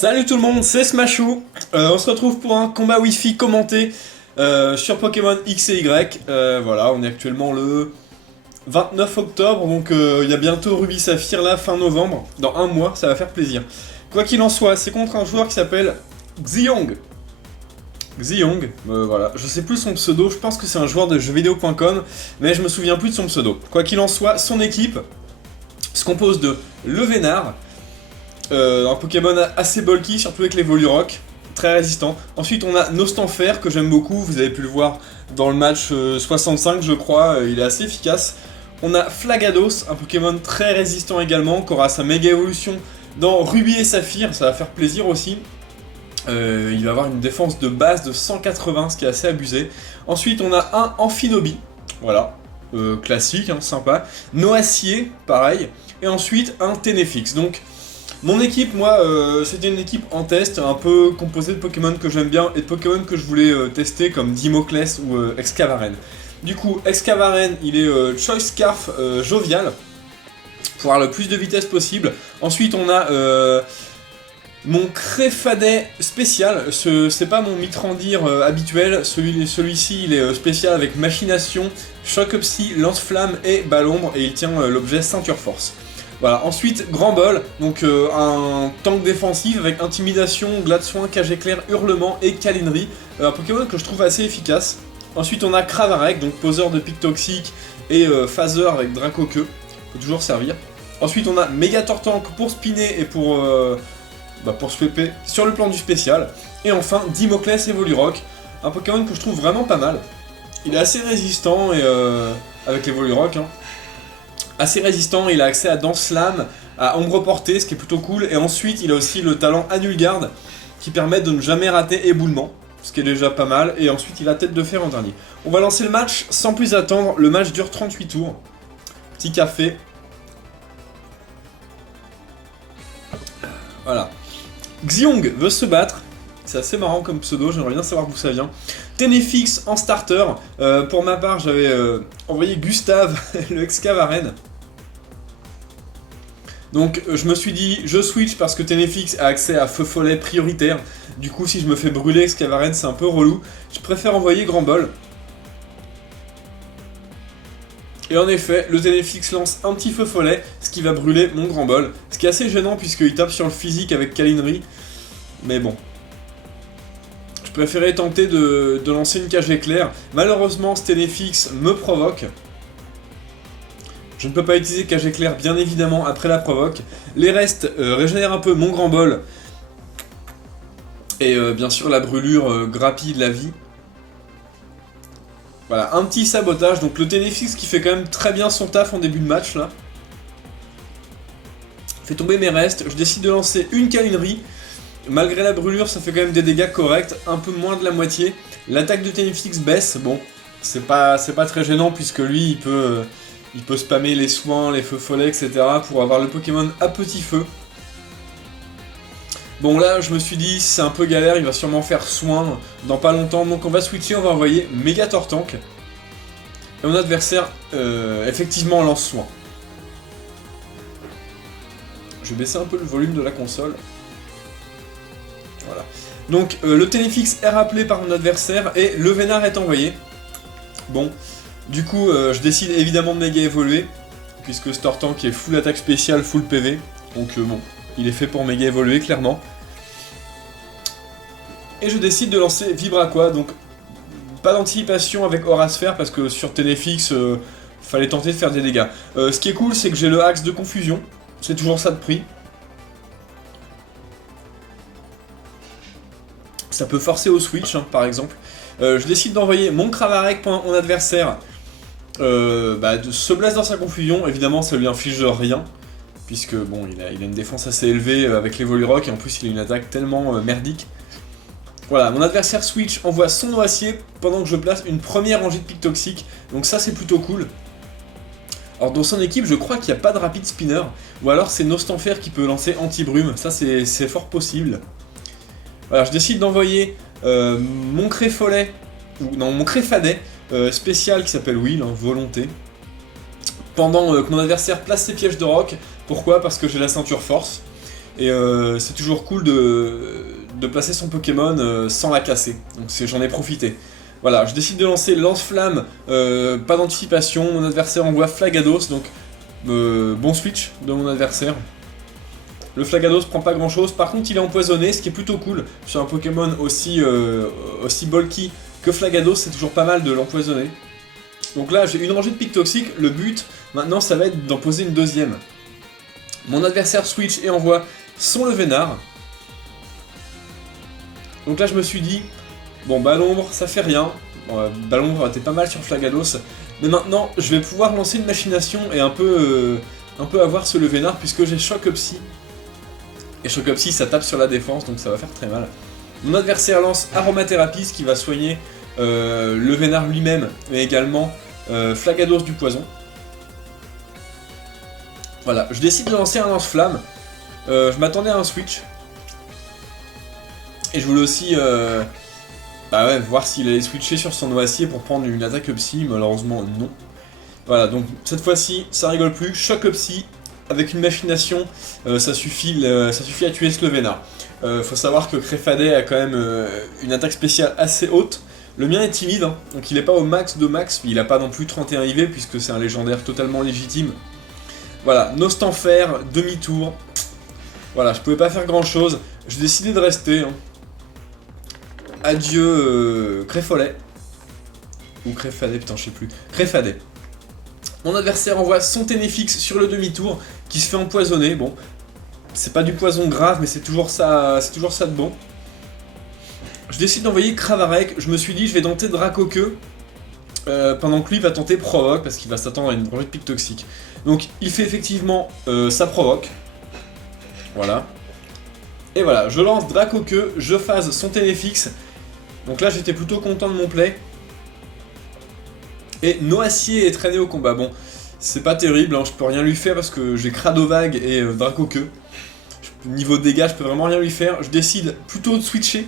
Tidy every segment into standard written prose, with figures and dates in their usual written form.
Salut tout le monde, c'est Smashou. On se retrouve pour un combat Wi-Fi commenté sur Pokémon X et Y. Voilà, on est actuellement le 29 octobre, donc il y a bientôt Ruby Saphir là, fin novembre. Dans un mois, ça va faire plaisir. Quoi qu'il en soit, c'est contre un joueur qui s'appelle Xiong. Xiong, voilà, je sais plus son pseudo, je pense que c'est un joueur de jeuxvideo.com, mais je me souviens plus de son pseudo. Quoi qu'il en soit, son équipe se compose de Levénard, un Pokémon assez bulky, surtout avec les Volurock, très résistant. Ensuite on a Nostanfer, que j'aime beaucoup, vous avez pu le voir dans le match 65 je crois, il est assez efficace. On a Flagados, un Pokémon très résistant également, qui aura sa méga évolution dans Ruby et Saphir, ça va faire plaisir aussi. Il va avoir une défense de base de 180, ce qui est assez abusé. Ensuite on a un Amphinobi, voilà, classique, hein, sympa. Noacier, pareil. Et ensuite un Tenefix. Donc mon équipe, moi, c'était une équipe en test, un peu composée de Pokémon que j'aime bien et de Pokémon que je voulais tester comme Dimoclès ou Excavaren. Du coup, Excavaren, il est Choice Scarf Jovial, pour avoir le plus de vitesse possible. Ensuite, on a mon Créfadet spécial, c'est pas mon Mitrandir habituel, celui-ci il est spécial avec Machination, Choc Psy, Lance-Flamme et Ballombre, et il tient l'objet Ceinture Force. Voilà, ensuite Grand Bol, donc un tank défensif avec Intimidation, Glade Soin, Cage Éclair, Hurlement et Câlinerie, un Pokémon que je trouve assez efficace. Ensuite on a Cravarec, donc poseur de pic toxique et phaser avec Dracoqueux, peut toujours servir. Ensuite on a Mégator Tank pour spinner et pour sweeper sur le plan du spécial. Et enfin Dimoclès et Volurock, un Pokémon que je trouve vraiment pas mal. Il est assez résistant et avec les Volurock, hein. Assez résistant, il a accès à Danse Lame, à Ombre Portée, ce qui est plutôt cool, et ensuite il a aussi le talent Annulgarde, qui permet de ne jamais rater Éboulement, ce qui est déjà pas mal, et ensuite il a Tête de Fer en dernier. On va lancer le match sans plus attendre, le match dure 38 tours. Petit café. Voilà. Xiong veut se battre, c'est assez marrant comme pseudo, j'aimerais bien savoir d'où ça vient. Tenefix en starter, pour ma part j'avais envoyé Gustave, le Excavaren. Donc je me suis dit, je switch parce que Tenefix a accès à Feu Follet prioritaire. Du coup si je me fais brûler Excavaren c'est un peu relou. Je préfère envoyer Grand Bol. Et en effet, le Tenefix lance un petit Feu Follet, ce qui va brûler mon Grand Bol. Ce qui est assez gênant puisqu'il tape sur le physique avec Câlinerie. Mais bon. Je préférais tenter de lancer une Cage Éclair. Malheureusement, ce Tenefix me provoque. Je ne peux pas utiliser Cage Éclair, bien évidemment, après la provoque. Les restes régénèrent un peu mon Grand Bol. Et bien sûr, la brûlure grappille de la vie. Voilà, un petit sabotage. Donc le Tenefix qui fait quand même très bien son taf en début de match, là. Fait tomber mes restes. Je décide de lancer une Câlinerie. Malgré la brûlure, ça fait quand même des dégâts corrects, un peu moins de la moitié. L'attaque de Tenefix baisse, bon, c'est pas très gênant puisque lui, il peut spammer les soins, les feux follets, etc. pour avoir le Pokémon à petit feu. Bon là, je me suis dit, c'est un peu galère, il va sûrement faire soin dans pas longtemps, donc on va switcher, on va envoyer Mégator Tank. Et mon adversaire, effectivement, lance soin. Je vais baisser un peu le volume de la console. Voilà. Donc le Tenefix est rappelé par mon adversaire et le Vénard est envoyé. Bon, du coup je décide évidemment de méga évoluer, puisque Stortank est full attaque spéciale, full PV. Donc bon, il est fait pour méga évoluer clairement. Et je décide de lancer Vibraqua, donc pas d'anticipation avec Aura Sphère parce que sur Tenefix fallait tenter de faire des dégâts. Ce qui est cool c'est que j'ai le axe de confusion, c'est toujours ça de prix. Ça peut forcer au switch, hein, par exemple. Je décide d'envoyer mon Cravarec pour mon adversaire se blesse dans sa confusion. Évidemment, ça lui inflige rien, puisque bon, il a une défense assez élevée avec les Volurock, et en plus, il a une attaque tellement merdique. Voilà, mon adversaire switch envoie son Noacier pendant que je place une première rangée de pics toxiques. Donc ça, c'est plutôt cool. Alors dans son équipe, je crois qu'il n'y a pas de rapide spinner, ou alors c'est Nostanfer qui peut lancer anti-brume. Ça, c'est fort possible. Voilà, je décide d'envoyer mon Créfollet, mon Créfadet spécial qui s'appelle Will, hein, Volonté, pendant que mon adversaire place ses pièges de roc. Pourquoi? Parce que j'ai la ceinture force. et c'est toujours cool de placer son Pokémon sans la casser, donc j'en ai profité. Voilà, je décide de lancer Lance-Flamme, pas d'anticipation, mon adversaire envoie Flagados, donc bon switch de mon adversaire. Le Flagados prend pas grand chose, par contre il est empoisonné, ce qui est plutôt cool sur un Pokémon aussi bulky que Flagados, c'est toujours pas mal de l'empoisonner. Donc là j'ai une rangée de pics toxiques, le but maintenant ça va être d'en poser une deuxième. Mon adversaire switch et envoie son Levénard. Donc là je me suis dit, bon Ballombre ça fait rien, bon, Ballombre était pas mal sur Flagados, mais maintenant je vais pouvoir lancer une machination et un peu avoir ce Levénard puisque j'ai Choc Psy. Et Choc Psy ça tape sur la défense donc ça va faire très mal. Mon adversaire lance Aromathérapie, ce qui va soigner Levénard lui-même, mais également Flagados du poison. Voilà, je décide de lancer un lance-flamme. Je m'attendais à un switch. Et je voulais aussi voir s'il allait switcher sur son noacier pour prendre une attaque Psy, malheureusement non. Voilà, donc cette fois-ci, ça rigole plus, Choc Psy, avec une machination, ça suffit à tuer ce Levénard. Faut savoir que Créfadé a quand même une attaque spéciale assez haute. Le mien est timide, hein, donc il n'est pas au max de max, il n'a pas non plus 31 IV puisque c'est un légendaire totalement légitime. Voilà, Nostanfer, demi-tour. Voilà, je pouvais pas faire grand chose, j'ai décidé de rester. Hein. Adieu Créfolet. Ou Créfadé, putain je sais plus. Créfadé. Mon adversaire envoie son Ténéfix sur le demi-tour qui se fait empoisonner. Bon, c'est pas du poison grave, mais c'est toujours ça de bon. Je décide d'envoyer Cravarec. Je me suis dit, je vais tenter Dracoqueux pendant que lui va tenter Provoque parce qu'il va s'attendre à une rangée de pics toxiques. Donc, il fait effectivement sa Provoque. Voilà. Et voilà, je lance Dracoqueux, je phase son Ténéfix. Donc là, j'étais plutôt content de mon play. Et Noacier est traîné au combat. Bon, c'est pas terrible, hein, je peux rien lui faire parce que j'ai Cradovague et Dracoqueux. Niveau dégâts, je peux vraiment rien lui faire. Je décide plutôt de switcher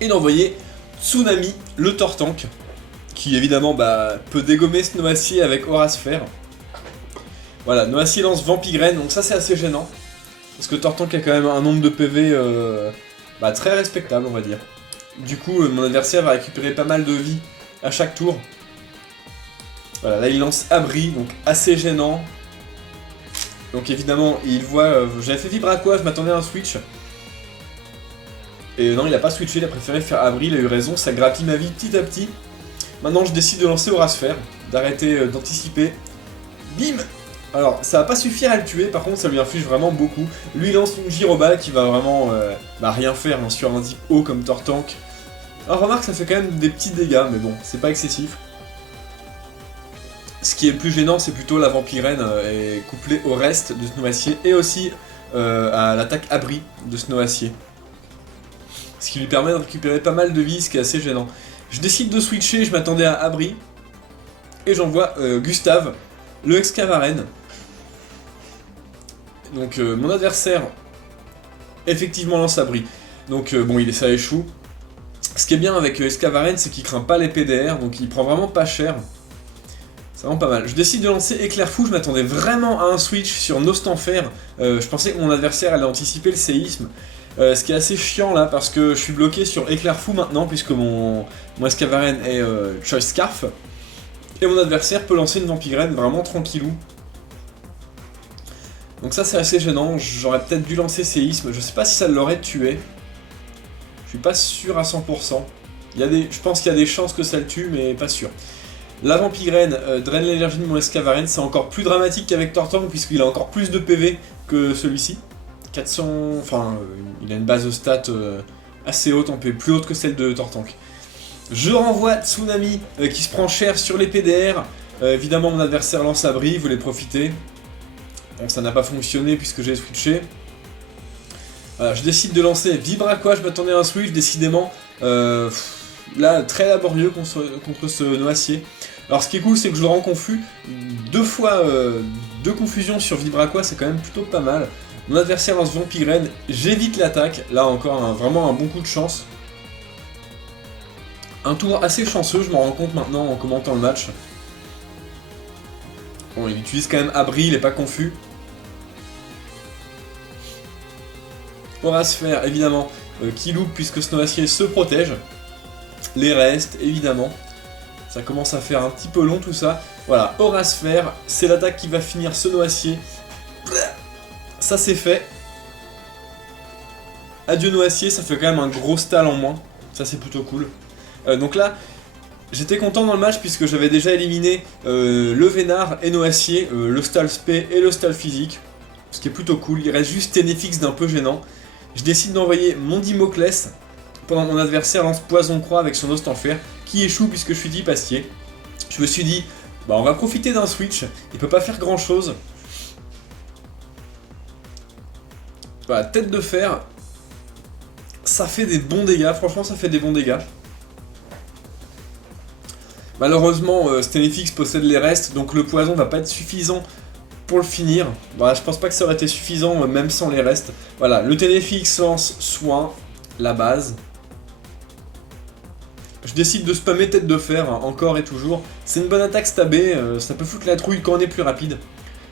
et d'envoyer Tsunami, le Tortank, qui évidemment peut dégommer ce Noacier avec Aura Sphère. Voilà, Noacier lance Vampigraine, donc ça c'est assez gênant. Parce que Tortank a quand même un nombre de PV très respectable, on va dire. Du coup, mon adversaire va récupérer pas mal de vie à chaque tour. Voilà, là il lance Abri, donc assez gênant. Donc évidemment, il voit... j'avais fait Vibraqua, je m'attendais à un switch. Et non, il a pas switché, il a préféré faire Abri, il a eu raison, ça grappille ma vie petit à petit. Maintenant, je décide de lancer Aura Sphère, d'arrêter d'anticiper. Bim! Alors, ça va pas suffire à le tuer, par contre, ça lui inflige vraiment beaucoup. Lui, il lance une Gyroball qui va vraiment rien faire hein, sur un type haut comme Tortank. Alors, remarque, ça fait quand même des petits dégâts, mais bon, c'est pas excessif. Ce qui est plus gênant, c'est plutôt la Vampigraine couplée au reste de Snowacier et aussi à l'attaque Abri de Snowacier. Ce qui lui permet de récupérer pas mal de vie, ce qui est assez gênant. Je décide de switcher, je m'attendais à Abri. Et j'envoie Gustave, le Excavaren. Donc mon adversaire, effectivement, lance Abri. Donc ça échoue. Ce qui est bien avec Excavaren, c'est qu'il craint pas les PDR, donc il prend vraiment pas cher. C'est vraiment pas mal. Je décide de lancer Éclair Fou, je m'attendais vraiment à un switch sur Nostanfer. Je pensais que mon adversaire allait anticiper le séisme. Ce qui est assez chiant là, parce que je suis bloqué sur Éclair Fou maintenant, puisque mon Excavaren est Choice Scarf. Et mon adversaire peut lancer une Vampigraine vraiment tranquillou. Donc ça c'est assez gênant, j'aurais peut-être dû lancer séisme, je sais pas si ça l'aurait tué. Je suis pas sûr à 100%. Je pense qu'il y a des chances que ça le tue, mais pas sûr. La Vampigraine draine l'énergie de mon Excavaren, c'est encore plus dramatique qu'avec Tortank puisqu'il a encore plus de PV que celui-ci. 400... Enfin, il a une base de stats assez haute, en PV, plus haute que celle de Tortank. Je renvoie Tsunami qui se prend cher sur les PDR. Évidemment, mon adversaire lance Abri, voulait profiter. Bon, ça n'a pas fonctionné puisque j'ai switché. Voilà, je décide de lancer Vibraqua, je m'attendais à un switch, décidément. Là, très laborieux contre ce Noacier. Alors ce qui est cool, c'est que je le rends confus. Deux confusions sur Vibraqua, c'est quand même plutôt pas mal. Mon adversaire lance Vampigraine, j'évite l'attaque. Là encore, vraiment un bon coup de chance. Un tour assez chanceux, je m'en rends compte maintenant en commentant le match. Bon, il utilise quand même Abri, il est pas confus. Aura Sphère, évidemment, qui loupe puisque ce noacier se protège. Les restes, évidemment. Ça commence à faire un petit peu long tout ça. Voilà, Aura Sphère, c'est l'attaque qui va finir ce noacier. Ça c'est fait. Adieu noacier, ça fait quand même un gros stall en moins. Ça c'est plutôt cool. Donc là, j'étais content dans le match puisque j'avais déjà éliminé le Vénard et noacier, le stall spé et le stall physique. Ce qui est plutôt cool. Il reste juste Ténéfix d'un peu gênant. Je décide d'envoyer mon Dimoclès pendant mon adversaire lance Poison Croix avec son Host en Fer qui échoue puisque je suis dit pastier. Je me suis dit, bah on va profiter d'un switch, il peut pas faire grand chose. Voilà, tête de fer, ça fait des bons dégâts, franchement ça fait des bons dégâts. Malheureusement, Sténéfix possède les restes, donc le poison va pas être suffisant pour le finir. Voilà, je pense pas que ça aurait été suffisant même sans les restes. Voilà, le Ténéfix lance Soin, la base. Je décide de spammer tête de fer, hein, encore et toujours. C'est une bonne attaque stabée, ça peut foutre la trouille quand on est plus rapide.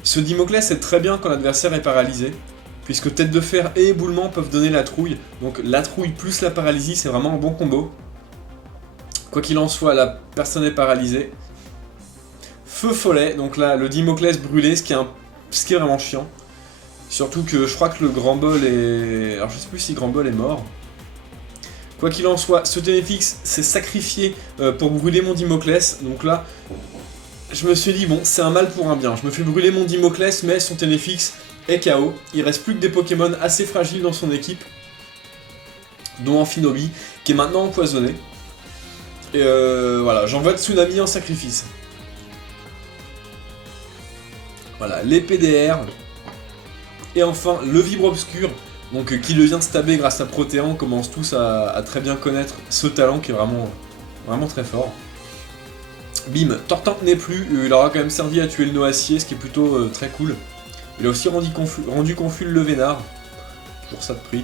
Ce Dimoclès est très bien quand l'adversaire est paralysé, puisque tête de fer et éboulement peuvent donner la trouille. Donc la trouille plus la paralysie, c'est vraiment un bon combo. Quoi qu'il en soit, la personne est paralysée. Feu follet, donc là, le Dimoclès brûlé, ce qui est vraiment chiant. Surtout que je crois que le Grand Bol est... Alors je sais plus si Grand Bol est mort. Quoi qu'il en soit, ce Ténéfix s'est sacrifié pour brûler mon Dimoclès. Donc là, je me suis dit, bon, c'est un mal pour un bien. Je me fais brûler mon Dimoclès, mais son Ténéfix est KO. Il reste plus que des Pokémon assez fragiles dans son équipe, dont Amphinobi, qui est maintenant empoisonné. Et voilà, j'envoie Tsunami en sacrifice. Voilà, les PDR. Et enfin, le Vibre Obscur. Donc qui devient stabé grâce à Protéan, on commence tous à très bien connaître ce talent qui est vraiment très fort. Bim, Tortank n'est plus, il aura quand même servi à tuer le Noacier, ce qui est plutôt très cool. Il a aussi rendu confus le Vénard, pour ça de prix.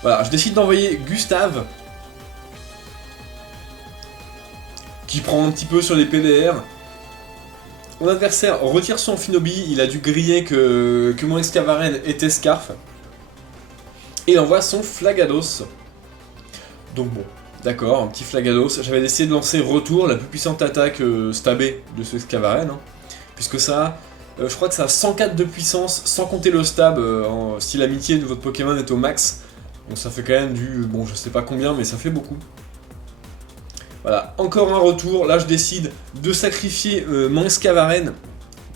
Voilà, je décide d'envoyer Gustave, qui prend un petit peu sur les PDR. Mon adversaire retire son Amphinobi, il a dû griller que mon Escavaren était Scarf. Et il envoie son Flagados. Donc bon, d'accord, un petit Flagados. J'avais décidé de lancer Retour, la plus puissante attaque stabée de ce Escavaren. Hein, puisque ça, je crois que ça a 104 de puissance, sans compter le stab, si l'amitié de votre Pokémon est au max. Donc ça fait quand même du... Bon, je sais pas combien, mais ça fait beaucoup. Voilà, encore un retour. Là, je décide de sacrifier mon Escavaren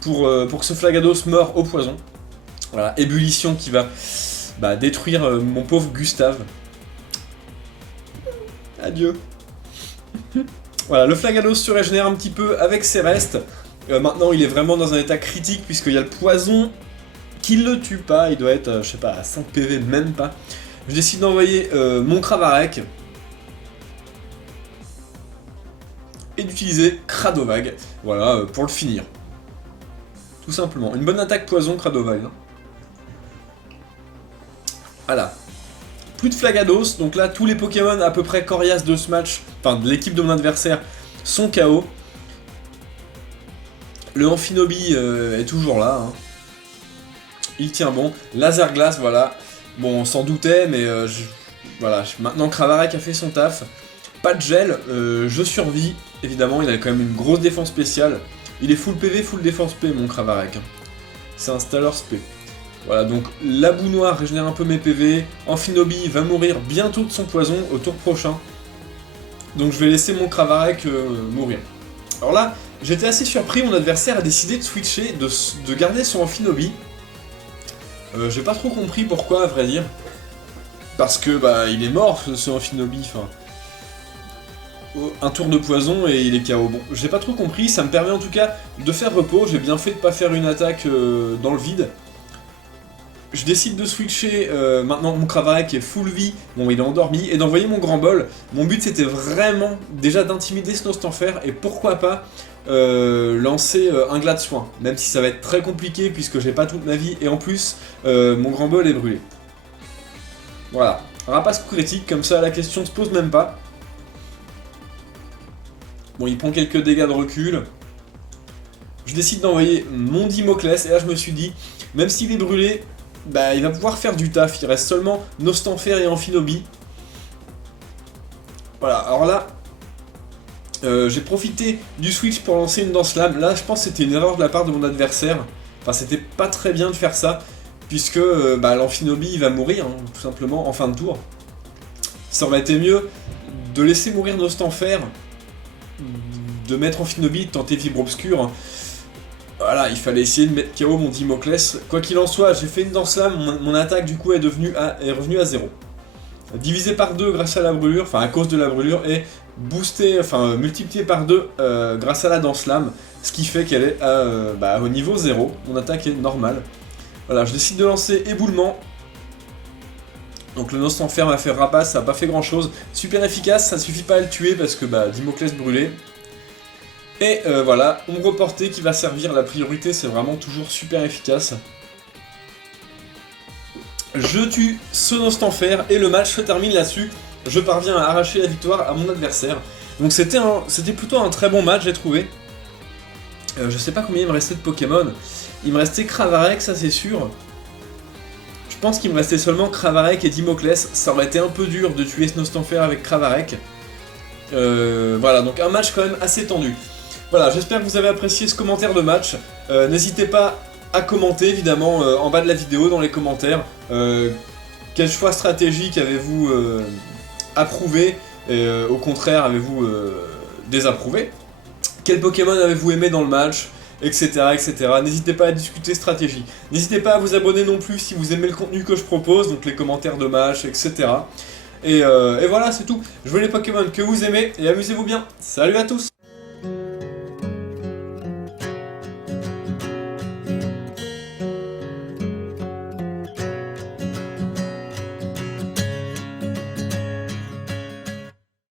pour que ce Flagados meure au poison. Voilà, ébullition qui va... détruire mon pauvre Gustave. Adieu. Voilà, le Flagados se régénère un petit peu avec ses restes. Maintenant, il est vraiment dans un état critique puisqu'il y a le poison qui le tue pas. Il doit être, je sais pas, à 5 PV, même pas. Je décide d'envoyer mon Cravarec et d'utiliser Cradovag. Voilà, pour le finir. Tout simplement. Une bonne attaque poison, Cradovag. Hein. Voilà. Plus de Flagados, donc là tous les Pokémon à peu près coriaces de ce match, enfin de l'équipe de mon adversaire, sont KO. Le Amphinobi est toujours là. Hein. Il tient bon. Laser Glace, voilà. Bon, on s'en doutait, mais voilà. Maintenant Cravarec a fait son taf. Pas de gel, je survis. Évidemment, il a quand même une grosse défense spéciale. Il est full PV, full défense P, mon Cravarec. Hein. C'est un Staller SP. Voilà, donc la boue noire régénère un peu mes PV. Amphinobi va mourir bientôt de son poison au tour prochain. Donc je vais laisser mon Cravarec mourir. Alors là, j'étais assez surpris, mon adversaire a décidé de switcher, de garder son Amphinobi. J'ai pas trop compris pourquoi, à vrai dire. Parce que, il est mort, ce Amphinobi, enfin... Un tour de poison et il est KO. Bon, j'ai pas trop compris, ça me permet en tout cas de faire repos. J'ai bien fait de pas faire une attaque dans le vide. Je décide de switcher maintenant mon Cravarec est full vie, bon il est endormi, et d'envoyer mon Grand Bol. Mon but c'était vraiment déjà d'intimider ce Nostanfer et pourquoi pas lancer un Glade Soin, même si ça va être très compliqué puisque j'ai pas toute ma vie et en plus mon Grand Bol est brûlé. Voilà, rapace critique, comme ça la question se pose même pas. Bon, il prend quelques dégâts de recul. Je décide d'envoyer mon Dimoclès et là je me suis dit, même s'il est brûlé, bah, il va pouvoir faire du taf. Il reste seulement Nostanfer et Amphinobi. Voilà, alors là, j'ai profité du switch pour lancer une Danse Lame. Là, je pense que c'était une erreur de la part de mon adversaire. Enfin, c'était pas très bien de faire ça, puisque bah, l'Amphinobi, il va mourir, hein, tout simplement, en fin de tour. Ça aurait été mieux de laisser mourir Nostanfer, de mettre Amphinobi, de tenter Vibre Obscur. Voilà, il fallait essayer de mettre KO mon Dimoclès. Quoi qu'il en soit, j'ai fait une Danse Lame, mon attaque du coup est revenue à 0. Divisé par 2 grâce à la brûlure, enfin à cause de la brûlure, et boosté, enfin multiplié par 2 grâce à la Danse Lame, ce qui fait qu'elle est au niveau 0. Mon attaque est normale. Voilà, je décide de lancer Éboulement. Donc le Nostanfer m'a fait rapace, ça n'a pas fait grand chose. Super efficace, ça suffit pas à le tuer parce que Dimoclès brûlé. Et voilà, Ombre Portée qui va servir la priorité, c'est vraiment toujours super efficace. Je tue ce Nostanfer et le match se termine là-dessus. Je parviens à arracher la victoire à mon adversaire. Donc c'était plutôt un très bon match, j'ai trouvé. Je sais pas combien il me restait de Pokémon. Il me restait Cravarec, ça c'est sûr. Je pense qu'il me restait seulement Cravarec et Dimoclès. Ça aurait été un peu dur de tuer ce Nostanfer avec Cravarec. Voilà, donc un match quand même assez tendu. Voilà, j'espère que vous avez apprécié ce commentaire de match. N'hésitez pas à commenter évidemment en bas de la vidéo, dans les commentaires. Quel choix stratégique avez-vous approuvé et au contraire avez-vous désapprouvé? Quel Pokémon avez-vous aimé dans le match, etc. etc. N'hésitez pas à discuter stratégie. N'hésitez pas à vous abonner non plus si vous aimez le contenu que je propose, donc les commentaires de match, etc. Et voilà, c'est tout. Jouez les Pokémon que vous aimez et amusez-vous bien. Salut à tous!